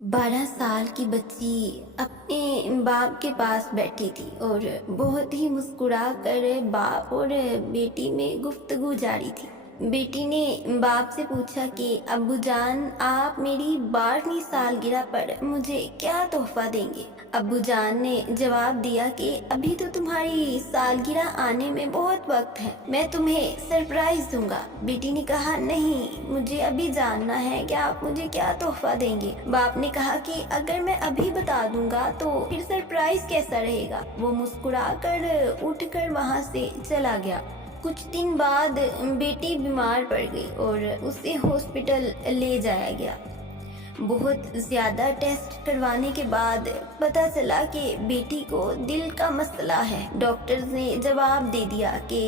12 साल की बच्ची अपने बाप के पास बैठी थी और बहुत ही मुस्कुरा कर बाप और बेटी में गुफ्तगू जारी थी। बेटी ने बाप से पूछा कि अब्बू जान, आप मेरी 12वीं सालगिरह पर मुझे क्या तोहफा देंगे। अब्बू जान ने जवाब दिया कि अभी तो तुम्हारी सालगिरह आने में बहुत वक्त है, मैं तुम्हें सरप्राइज दूंगा। बेटी ने कहा, नहीं, मुझे अभी जानना है कि आप मुझे क्या तोहफा देंगे। बाप ने कहा कि अगर मैं अभी बता दूंगा तो फिर सरप्राइज कैसा रहेगा। वो मुस्कुरा कर उठकर वहाँ से चला गया। कुछ दिन बाद बेटी बीमार पड़ गई और उसे हॉस्पिटल ले जाया गया। बहुत ज़्यादा टेस्ट करवाने के बाद पता चला कि बेटी को दिल का मसला है। डॉक्टर्स ने जवाब दे दिया कि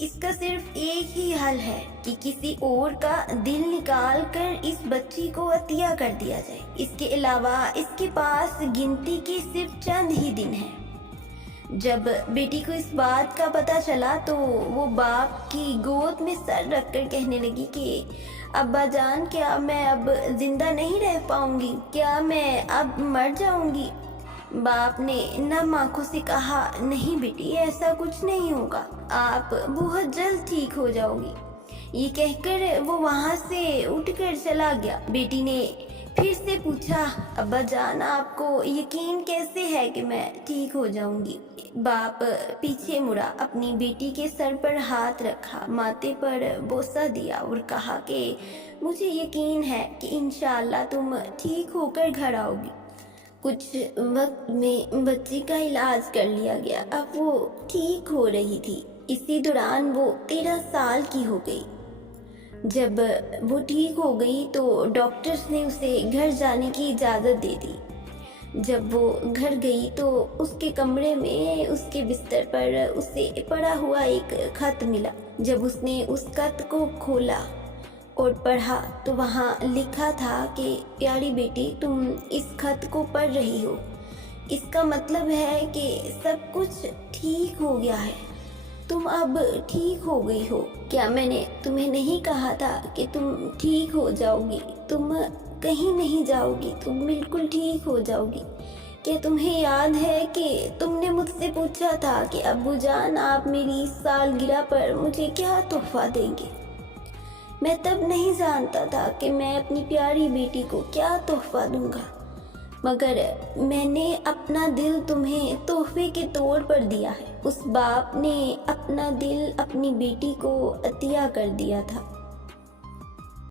इसका सिर्फ एक ही हल है कि किसी और का दिल निकाल कर इस बच्ची को अतिया कर दिया जाए। इसके अलावा इसके पास गिनती के सिर्फ चंद ही दिन हैं। जब बेटी को इस बात का पता चला तो वो बाप की गोद में सर रखकर कहने लगी कि अब्बा जान, क्या मैं अब जिंदा नहीं रह पाऊंगी? क्या मैं अब मर जाऊंगी? बाप ने नम आंखों से कहा, नहीं बेटी, ऐसा कुछ नहीं होगा, आप बहुत जल्द ठीक हो जाओगी। ये कहकर वो वहाँ से उठकर चला गया। बेटी ने फिर से पूछा, अब्बा जान, आपको यकीन कैसे है कि मैं ठीक हो जाऊंगी? बाप पीछे मुड़ा, अपनी बेटी के सर पर हाथ रखा, माथे पर बोसा दिया और कहा कि मुझे यकीन है कि इंशाअल्लाह तुम ठीक होकर घर आओगी। कुछ वक्त में बच्ची का इलाज कर लिया गया। अब वो ठीक हो रही थी। इसी दौरान वो 13 साल की हो गई। जब वो ठीक हो गई तो डॉक्टर्स ने उसे घर जाने की इजाज़त दे दी। जब वो घर गई तो उसके कमरे में उसके बिस्तर पर उसे पड़ा हुआ एक खत मिला। जब उसने उस खत को खोला और पढ़ा तो वहाँ लिखा था कि प्यारी बेटी, तुम इस खत को पढ़ रही हो, इसका मतलब है कि सब कुछ ठीक हो गया है, तुम अब ठीक हो गई हो। क्या मैंने तुम्हें नहीं कहा था कि तुम ठीक हो जाओगी? तुम कहीं नहीं जाओगी, तुम बिल्कुल ठीक हो जाओगी। क्या तुम्हें याद है कि तुमने मुझसे पूछा था कि अब्बू जान, आप मेरी सालगिरह पर मुझे क्या तोहफा देंगे? मैं तब नहीं जानता था कि मैं अपनी प्यारी बेटी को क्या तोहफा दूंगा, मगर मैंने अपना दिल तुम्हें तोहफे के तौर पर दिया है। उस बाप ने अपना दिल अपनी बेटी को अतिया कर दिया था।